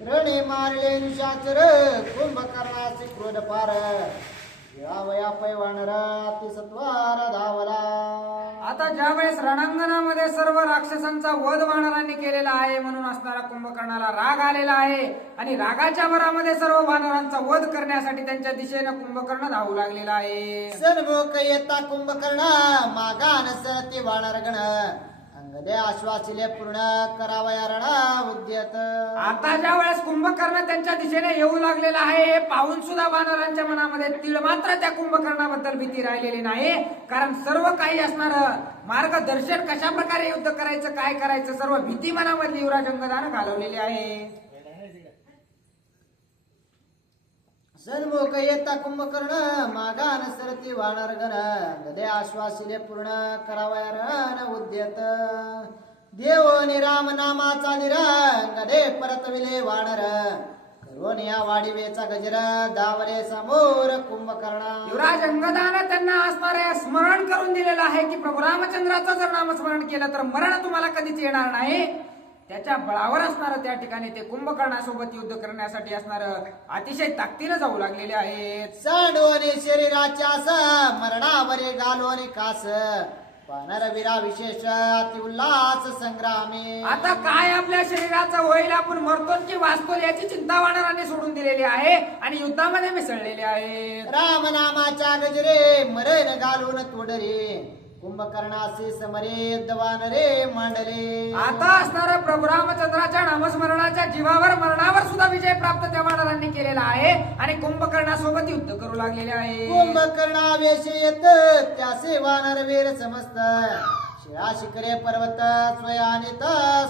रणे मारले निशाचर कुंभकर्णाचे क्रोध पार वया पैवानर अतिसत्वार धावला. आता ज्या वेळेस रणांगणामध्ये सर्व राक्षसांचा वध वानरांनी केलेला आहे म्हणून असणारा कुंभकर्णाला राग आलेला आहे आणि रागाच्या भरामध्ये सर्व वानरांचा वध करण्यासाठी त्यांच्या दिशेनं कुंभकर्ण धावू लागलेला आहे. सन्मुख येता कुंभकर्ण मागान सरती वानरगण अंगदे आश्वासिले पूर्ण करावया रणा उद्यत. आता ज्या वेळेस कुंभकर्ण त्यांच्या दिशेने येऊ लागलेला आहे हे पाहून सुद्धा वानरांच्या मनामध्ये तीळ मात्र त्या कुंभकर्णाबद्दल भीती राहिलेली नाही. कारण सर्व काही असणार मार्गदर्शन कशा प्रकारे युद्ध करायचं काय करायचं सर्व भीती मनामधली युवराज अंगदानं घालवलेली आहे. सन्मुख येता कुंभकर्ण मागान सरती वानरगण अंगदे आश्वासिले पूर्ण करावया रण उद्यत. देव निराम नामाचा निरंगदे परतविले वानर करून या वाडिवेचा गजर दावले समोर कुंभकर्णा. युवराज अंगदानं त्यांना असणारे स्मरण करून दिलेलं आहे की प्रभू रामचंद्राचं जर नामस्मरण केलं तर मरण तुम्हाला कधीच येणार नाही. त्याच्या बळावर असणार त्या ठिकाणी ते कुंभकर्णासोबत युद्ध करण्यासाठी असणार अतिशय ताकदीनं जाऊ लागलेले आहेत. सांडवणे शरीराच्या मरणावरे घालवणे कास वानरवीरा विशेष अति उल्हास संग्रामे. आता काय आपल्या शरीराचं होईल आपण मरतो की वाचतो याची चिंता वानरांनी सोडून दिलेली आहे आणि युद्धामध्ये मिसळलेले आहे. राम नामाच्या गजरे मरण घालून तोडरे कुंभकर्णाचे समरे वानरे मांडले. आता असणाऱ्या प्रभू रामचंद्राच्या नामस्मरणाच्या जीवावर मरणावर सुद्धा विजय प्राप्त त्या वानरांनी केलेला आहे आणि कुंभकर्णासोबत युद्ध करू लागलेले आहे. कुंभकर्णावेश येत त्यासे वानर वीर समस्त शिळा शिखरे पर्वत स्वयानित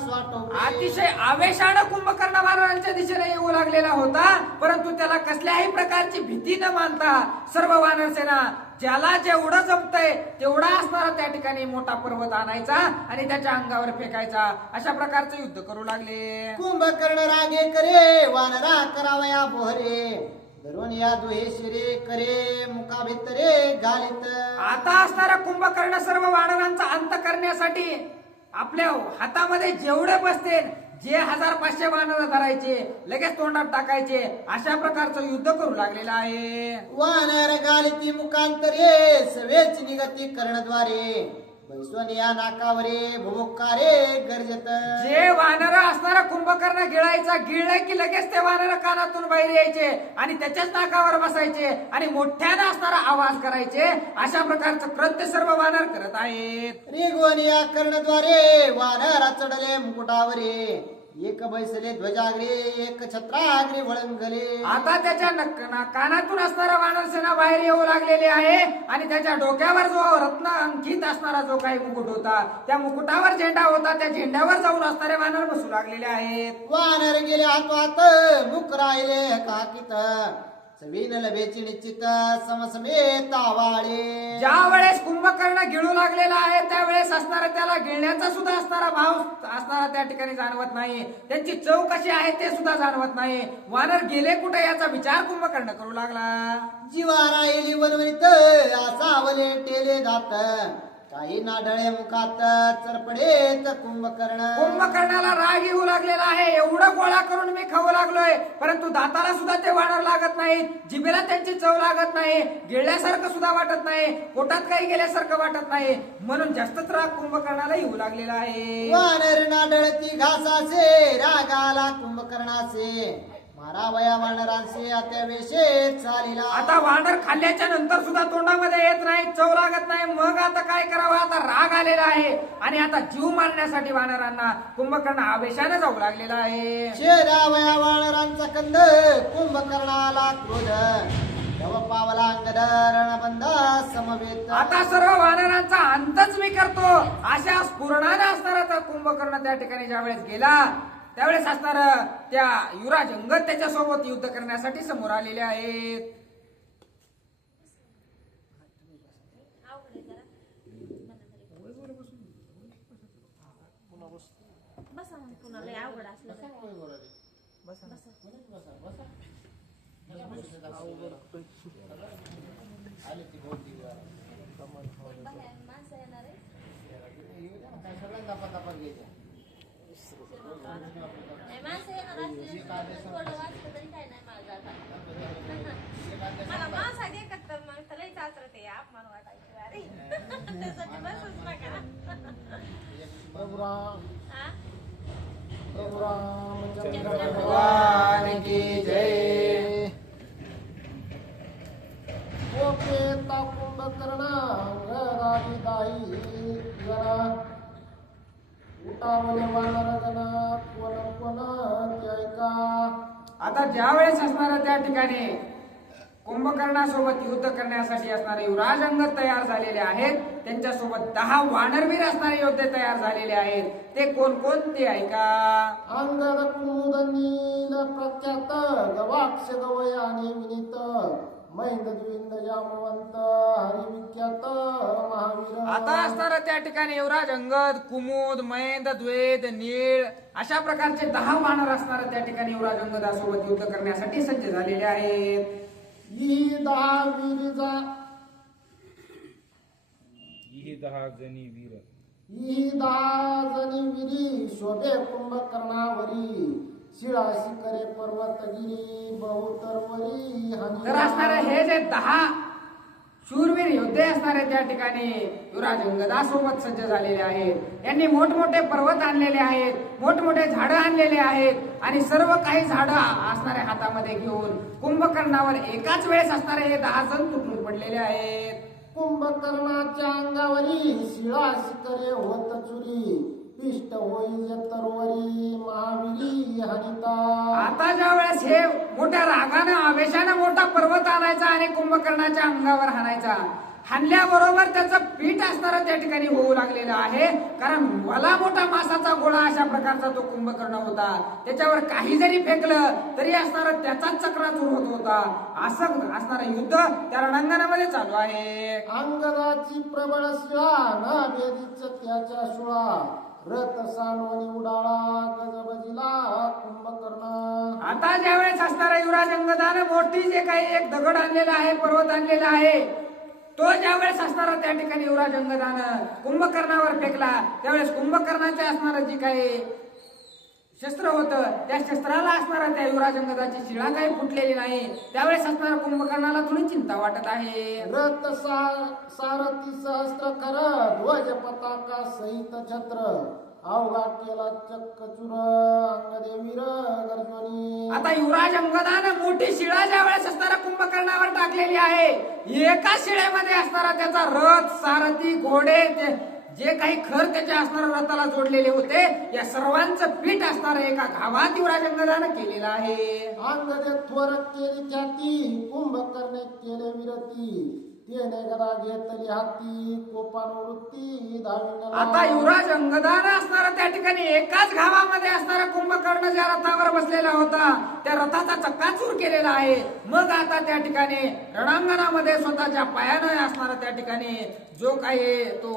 स्वाटो. अतिशय आवेशानं कुंभकर्ण वानरांच्या दिशेने येऊ लागलेला होता परंतु त्याला कसल्याही प्रकारची भीती न मानता सर्व वानरसेना ज्याला जेवढं जमतंय तेवढा असणारा त्या ठिकाणी मोठा पर्वत आणायचा आणि त्याच्या अंगावर फेकायचा अशा प्रकारचं युद्ध करू लागले. कुंभकर्ण रागे करे वानरा करावया बोहरे धरून या दुहे शिरे करे मुका भितरे घालित. आता असणारा कुंभकर्ण सर्व वानरांचा अंत करण्यासाठी आपल्या हातामध्ये जेवढे बसते जे 1500 वानर धरायचे लगेच तोंडात टाकायचे अशा प्रकारचं युद्ध करू लागलेलं आहे. वानर घालिती मुखांतरे सवेच निगती कर्णद्वारे बैसोनिया नाकावरे भुभुकारे गरजत. जे वानर असणारा कुंभकर्ण गिळायचा गिळलं की लगेच ते वानर कानातून बाहेर यायचे आणि त्याच्याच नाकावर बसायचे आणि मोठ्यानं असणारा आवाज करायचे अशा प्रकारचं कृत्य सर्व वानर करत आहेत. रिगवनिया कर्णद्वारे वानर चढले मुकुटावरे एक बैसले ध्वजाग्रे एक छत्राग्रे वळंगले. आता त्याच्या कानातून असणारा वानरसेना बाहेर येऊ लागलेले आहे आणि त्याच्या डोक्यावर जो रत्न अंकित असणारा जो काही मुकुट होता त्या मुकुटावर झेंडा होता त्या झेंड्यावर जाऊन असणारे वानर बसू लागलेले आहेत. वानर गेले हातात मुक राहिले काकित सवीन लभेची निश्चित समसमेत आवाळे. ज्या वेळेस कुंभकर्ण गिळू लागलेला आहे त्यावेळेस असणारा त्याला गिळण्याचा सुद्धा असणारा भाव असणारा त्या ठिकाणी जाणवत नाही. त्यांची चव कशी आहे ते सुद्धा जाणवत नाही. वानर गेले कुठे याचा विचार कुंभकर्ण करू लागला. जीवा राहिली वनवनीत आसावले टेले दात काही नाडळे मुखात चरपडेत कुंभकर्णाला राग येऊ लागलेला आहे. एवढं गोळा करून मी खाऊ लागलोय परंतु दाताला सुद्धा ते वानर लागत नाही जिभेला त्यांची चव लागत नाही गिळल्यासारखं सुद्धा वाटत नाही पोटात काही गेल्यासारखं वाटत नाही म्हणून जास्तच राग कुंभकर्णाला येऊ लागलेला आहे. वानर नाडळती घासाचे रागाला कुंभकर्णाचे मारावया वानरांचे अत्यावेशे चालिला. आता वानर खाल्ल्याच्या नंतर सुद्धा तोंडामध्ये येत नाही चव लागत नाही मग आता काय करावं आता राग आलेला आहे आणि आता जीव मारण्यासाठी वानरांना कुंभकर्ण आवेशाने जाऊ लागलेला आहे. शेरावया वानरांचा कंद कुंभकर्णाला क्रोध पावला अंगधरण समवेत. आता सर्व वानरांचा अंतच मी करतो अशा स्फुरणाने असणारा कुंभकर्ण त्या ठिकाणी ज्या वेळेस गेला त्यावेळेस असणार त्या युवराज अंगद त्याच्यासोबत युद्ध करण्यासाठी समोर आलेले आहेत. थोडं वाचलं तरी काय नाही माझं आता. मला माणसा देखत तर मग तर लईच आचरते अपमान वाटायचे अरे त्यासाठी बसच नका. प्रभु राम हा? प्रभु रामचंद्र भगवान की जय. ओपेता कुंभकर्णा अंगरावी दाई जरा उठावले वानरगणा कोण कोण ते ऐका. आता ज्या वेळेस असणारा त्या ठिकाणी कुंभकर्णासोबत युद्ध करण्यासाठी असणारे युवराज अंगद तयार झालेले आहेत. त्यांच्यासोबत 10 वानरवीर असणारे योद्धे तयार झालेले आहेत. ते कोण कोणते ऐका. अंगद कुमुद नील प्रख्यात गवाक्ष गवय आणि विनीत महेंद्र द्विंद जामवंत हरिविख्यात महावीर. आता असणारा त्या ठिकाणी युवराज अंगद, कुमुद, महेंद्र, द्वैत, नीळ अशा प्रकारचे 10 वानर असणारे त्या ठिकाणी युवराज अंगदासोबत युद्ध करण्यासाठी सज्ज झालेले आहेत. ही 10 वीरिजा ही 10 जणी वीर ही 10 जणी विरी शोभे कुंभकर्णावरी शिळा शिखरे पर्वतगिरी बहुतरवरी तर असणारे हे जे 10 शूरवीर योद्धे असणारे त्या ठिकाणी युवराज अंगदासोबत सज्ज झालेले आहेत. यांनी मोठमोठे पर्वत आणलेले आहेत, मोठमोठे झाडं आणलेले आहेत आणि सर्व काही झाडं असणारे हातामध्ये घेऊन कुंभकर्णावर एकाच वेळेस असणारे हे 10 जण तुटून पडलेले आहेत. कुंभकर्णाच्या अंगावरी शिळा शिखरे होत चुरी पिष्ट होई तरुवरी महावीरी हरिता. आता ज्या वेळेस हे मोठ्या रागानं आवेशानं मोठा पर्वत आणायचा आणि कुंभकर्णाच्या अंगावर हाणायचा. हाणल्याबरोबर त्याचं पीठ असणारं त्या ठिकाणी होऊ लागलेलं आहे. कारण मला मोठा मासाचा गोळा अशा प्रकारचा तो कुंभकर्ण होता. त्याच्यावर काही जरी फेकलं तरी असणारं त्याचाच चक्राचूर होत होता. असं असणारं युद्ध त्या रणांगणामध्ये चालू आहे. अंगदाची प्रबळ शिळा ना भेदीच त्याच्या शुळा रथ सांडवणी उडाळा गजबजिला कुंभकर्ण. आता ज्या वेळेस असणारा युवराज अंगदानं मोठी जे काही एक दगड आणलेला आहे, पर्वत आणलेला आहे, तो ज्या वेळेस असणारा त्या ठिकाणी युवराज अंगदानं कुंभकर्णावर फेकला त्यावेळेस कुंभकर्णाचे असणारं जे काही शस्त्र होतं त्या शस्त्राला असणारा त्या युवराज अंगदाची शिळा काही फुटलेली नाही. त्यावेळेस असणारा कुंभकर्णाला थोडी चिंता वाटत आहे. रथ सारथी सहस्त्र खर ध्वज पताका सहित छत्र अवघा केला चक्कचूर अंगदेवीर गर्जनी. आता युवराज अंगदानं मोठी शिळा ज्या वेळेस असणारा कुंभकर्णावर टाकलेली आहे. एका शिळेमध्ये असणारा त्याचा रथ, सारथी, घोडे, जे काही खर त्याच्या असणाऱ्या रथाला जोडलेले होते या सर्वांचं पीठ असणारं एका घावात युवराज अंगदानं केलेलं आहे. अंगदे थोर केली ख्याती कुंभकर्णे केले विरती तेने गदा घेतली हाती कोपानवृत्ती धाविंगला. आता युवराज अंगदानं असणारा त्या ठिकाणी एकाच घावामध्ये असणारा कुंभकर्ण ज्या रथावर बसलेला होता त्या रथाचा चक्काचूर केलेला आहे. मग आता त्या ठिकाणी रणांगणामध्ये स्वतःच्या पायानं असणारा त्या ठिकाणी जो काही तो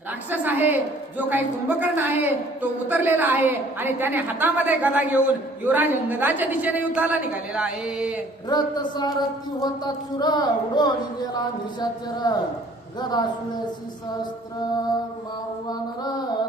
राक्षस आहे, जो काही कुंभकर्ण आहे तो उतरलेला आहे आणि त्याने हातामध्ये गदा घेऊन युवराज अंगदाच्या दिशेने युद्धाला निघालेला आहे. रथ सारथी होता चुर उडोली गेला निशाचर गदा शुळेसी सहस्त्र मारू वानर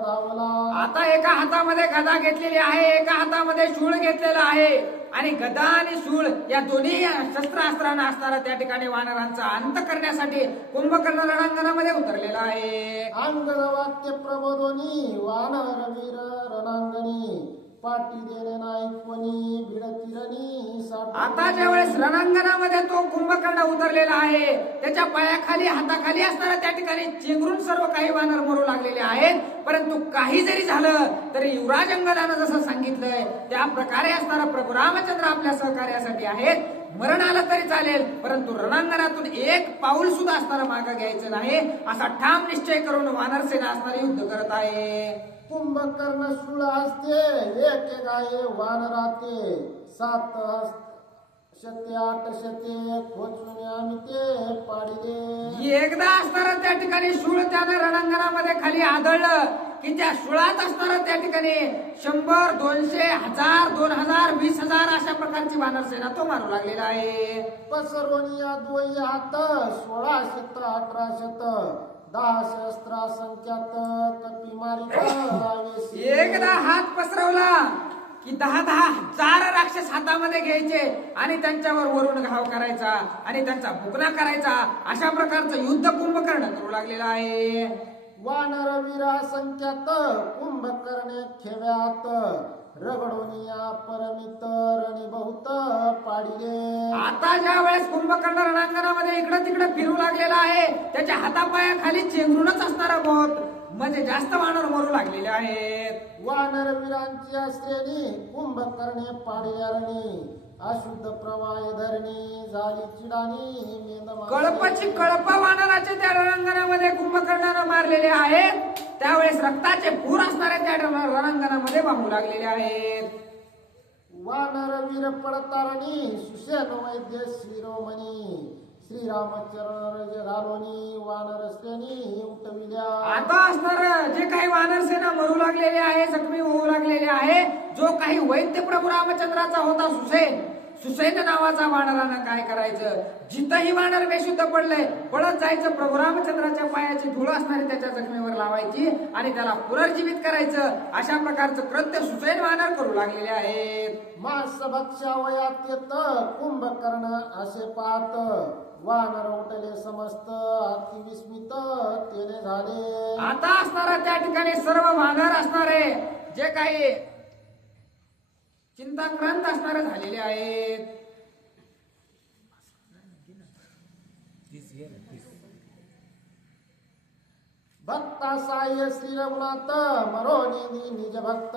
धावला. आता एका हातामध्ये गदा घेतलेली आहे, एका हातामध्ये शूळ घेतलेला आहे आणि गदा आणि शूळ या दोन्ही शस्त्रास्त्रांना असणारा त्या ठिकाणी वानरांचा अंत करण्यासाठी कुंभकर्ण रणांगणामध्ये उतरलेला आहे. अंगद वाक्य प्रबोधोनी वानर वीर रणांगणी पाठी देणे नाही कोणी भिडतिरणी साठ. आता ज्या वेळेस रणांगणामध्ये तो कुंभकर्ण उतरलेला आहे त्याच्या पायाखाली हाताखाली असणारा त्या ठिकाणी चिंगरून सर्व काही वानर मरू लागलेले आहेत. परंतु काही जरी झालं तरी युवराज अंगदानं जसं सांगितलंय त्या प्रकारे असणारा प्रभू रामचंद्र आपल्या सहकार्यासाठी आहेत. मरण आलं तरी चालेल परंतु रणांगणातून एक पाऊल सुद्धा असणारं मागं घ्यायचं नाही असा ठाम निश्चय करून वानरसेना असणारे युद्ध करत आहे. कुंभकर्ण शुळ असते एक गाये वानराते 7 शते 8 शते खोचून आम्ही ते पाडिले. एकदा असणारं त्या ठिकाणी शूळ त्यानं रणांगणामध्ये खाली आदळलं की त्या शुळात असणारं त्या ठिकाणी 100, 200, 1000, 2000, 20,000 अशा प्रकारची वानरसेना तो मारू लागलेला आहे. पसरवणी द्वयी हात 16 शत 18 शत 10 शस्त्रा संख्यात कपी मारी एकदा हात पसरवला की 10,000 राक्षस हातामध्ये घ्यायचे आणि त्यांच्यावर वरून घाव करायचा आणि त्यांचा भुकना करायचा. अशा प्रकारचं युद्ध कुंभकर्ण करू लागलेला आहे. वानर वीरा संख्यात कुंभकर्णे खेव्यात रगडोनिया परमित रणी बहुत पाडिले. आता ज्या वेळेस कुंभकर्ण रणांगणामध्ये इकडं तिकडे फिरू लागलेला आहे, त्याच्या हातापायाखाली चेंगरूनच असणारा बहुत म्हणजे जास्त वानर मरू लागलेले आहेत. वानर वीरांची श्रेणी कुंभकर्णे पाडिल्या रणी अशुद्ध प्रवाह धरणी झाली चिडाणी मेंदमासे. कळपाची कळप वानराचे त्या रणांगणामध्ये कुंभकर्णानं मारलेले आहेत. त्यावेळेस रक्ताचे पूर असणारे त्या रणांगणामध्ये वाहू लागलेले आहेत. वानर वीर पडतारणी सुषेण वैद्य शिरोमणी श्रीरामचरण घालोनी वानर श्रेणी उठविल्या. आता असणार जे काही वानर सेना मरू लागलेले आहे, जखमी होऊ लागलेले आहे, जो काही वैद्य प्रभू रामचंद्राचा होता सुसैन नावाचा वानरानं काय करायचं, जिथंही वानर बेशुद्ध पडले पळत जायचं, प्रभू रामचंद्राच्या पायाची धूळ असणारी त्याच्या जखमीवर लावायची आणि त्याला पुनर्जीवित करायचं. अशा प्रकारचं कृत्य सुसैन वानर करू लागलेले आहेत. मांस भक्ष्यावयात येत कुंभकर्ण असे पाहत वानर उठले समस्त अति विस्मित तेने झाले. आता असणारा त्या ठिकाणी सर्व वानर असणारे जे काही चिंताक्रांत असणारे झालेले आहेत. भक्ता साय श्री रघुनाथ मरो निधी निज भक्त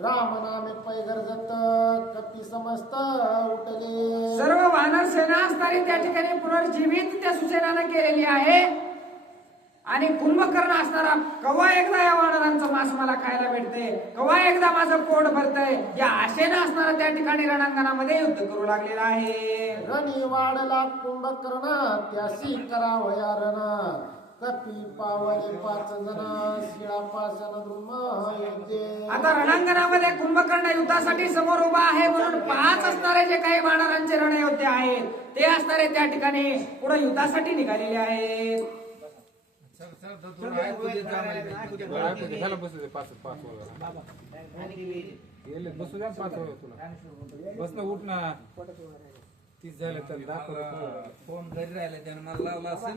राम नामे पैगर्जत कपी समस्त उठले. सर्व वानर सेना असणारी त्या ठिकाणी पुनर्जीवित त्या सुसेनानं केलेली आहे आणि कुंभकर्ण असणारा कवा एकदा या वानरांचा मांस मला खायला भेटते, कवा एकदा माझं पोट भरतंय, या आशेनं असणारा त्या ठिकाणी रणांगणामध्ये युद्ध करू लागलेला आहे. रणी वाढला कुंभकर्ण त्यासी करावया रण कपी पावले 5 जण शिळा पासन द्रुम युद्धे. आता रणांगणामध्ये कुंभकर्ण युद्धासाठी समोर उभा आहे म्हणून 5 असणारे जे काही वानरांचे रणयोद्धे आहेत ते असणारे त्या ठिकाणी पुढे युद्धासाठी निघालेले आहेत. बसू द्या 5 तुला बसणं उठ ना. 30 झालं तर दाखव. फोन घरी राहिला त्याने मला लावला असेल.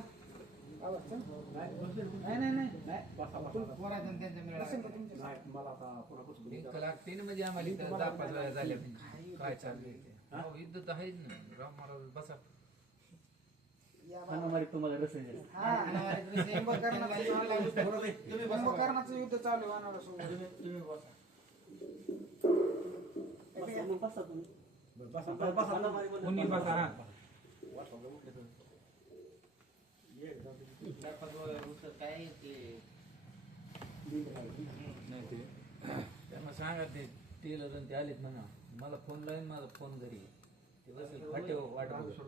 लागते ना म्हणजे आम्हाला इथं 10-5 वेळा झाल्या काय चाललंय ते. हो, युद्ध तर आहेच ना. राम महाराज बसा. कुंभकर्णाचं युद्ध चालू आहे वानरासोबत. कोणी बसा. हा नाही ते त्यांना सांगा ते टेलर ते आलेत म्हणा मला फोन लावून माझा फोन घरी ते बसेल फाटे वाट बघत.